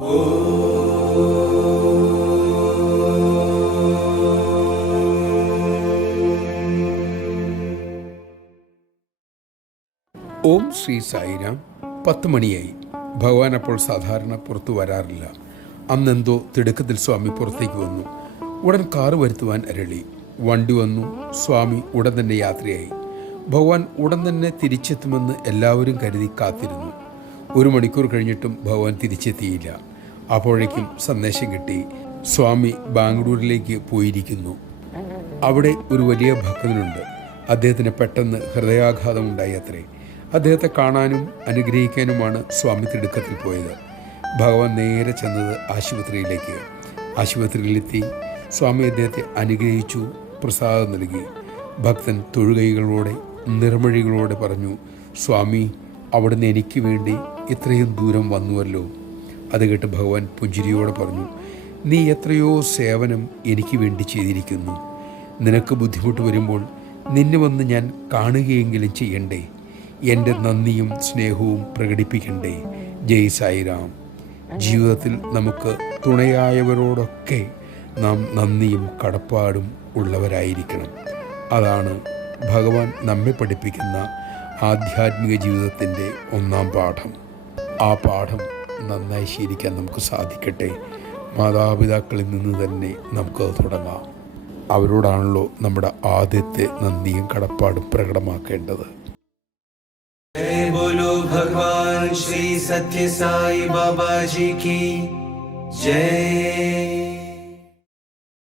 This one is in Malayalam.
ഓം ശ്രീ സായിരാം. 10 മണിയായി. ഭഗവാൻ അപ്പോൾ സാധാരണ പുറത്തു വരാറില്ല. അന്നെന്തോ തിടുക്കത്തിൽ സ്വാമി പുറത്തേക്ക് വന്നു. ഉടൻ കാറ് വരുത്തുവാൻ അരളി. വണ്ടി വന്നു. സ്വാമി ഉടൻ തന്നെ യാത്രയായി. ഭഗവാൻ ഉടൻ തന്നെ തിരിച്ചെത്തുമെന്ന് എല്ലാവരും കരുതി കാത്തിരുന്നു. 1 മണിക്കൂർ കഴിഞ്ഞിട്ടും ഭഗവാൻ തിരിച്ചെത്തിയില്ല. അപ്പോഴേക്കും സന്ദേശം കിട്ടി, സ്വാമി ബാംഗ്ലൂരിലേക്ക് പോയിരിക്കുന്നു. അവിടെ ഒരു വലിയ ഭക്തനുണ്ട്. അദ്ദേഹത്തിന് പെട്ടെന്ന് ഹൃദയാഘാതമുണ്ടായി അത്രേ. അദ്ദേഹത്തെ കാണാനും അനുഗ്രഹിക്കാനുമാണ് സ്വാമി തിടുക്കത്തിൽ പോയത്. ഭഗവാൻ നേരെ ചെന്നത് ആശുപത്രിയിലേക്ക്. ആശുപത്രിയിലെത്തി സ്വാമി അദ്ദേഹത്തെ അനുഗ്രഹിച്ചു, പ്രസാദം നൽകി. ഭക്തൻ തൊഴുകൈകളോടെ നിർമ്മഴികളോടെ പറഞ്ഞു, സ്വാമി, അവിടുന്ന് എനിക്ക് വേണ്ടി ഇത്രയും ദൂരം വന്നുവല്ലോ. അത് കേട്ട് ഭഗവാൻ പുഞ്ചിരിയോടെ പറഞ്ഞു, നീ എത്രയോ സേവനം എനിക്ക് വേണ്ടി ചെയ്തിരിക്കുന്നു. നിനക്ക് ബുദ്ധിമുട്ട് വരുമ്പോൾ നിന്നെ വന്ന് ഞാൻ കാണുകയെങ്കിലും ചെയ്യണ്ടേ? എൻ്റെ നന്ദിയും സ്നേഹവും പ്രകടിപ്പിക്കണ്ടേ? ജയ് സായിറാം. ജീവിതത്തിൽ നമുക്ക് തുണയായവരോടൊക്കെ നാം നന്ദിയും കടപ്പാടും ഉള്ളവരായിരിക്കണം. അതാണ് ഭഗവാൻ നമ്മെ പഠിപ്പിക്കുന്ന ആധ്യാത്മിക ജീവിതത്തിൻ്റെ 1-ാം പാഠം. ആ പാഠം നന്നായി ശീലിക്കാൻ നമുക്ക് സാധിക്കട്ടെ. മാതാപിതാക്കളിൽ നിന്ന് തന്നെ നമുക്കത് തുടങ്ങാം. അവരോടാണല്ലോ നമ്മുടെ ആദ്യത്തെ നന്ദിയും കടപ്പാടും പ്രകടമാക്കേണ്ടത്. जय बोलो भगवान श्री सत्य साई बाबा जी की जय।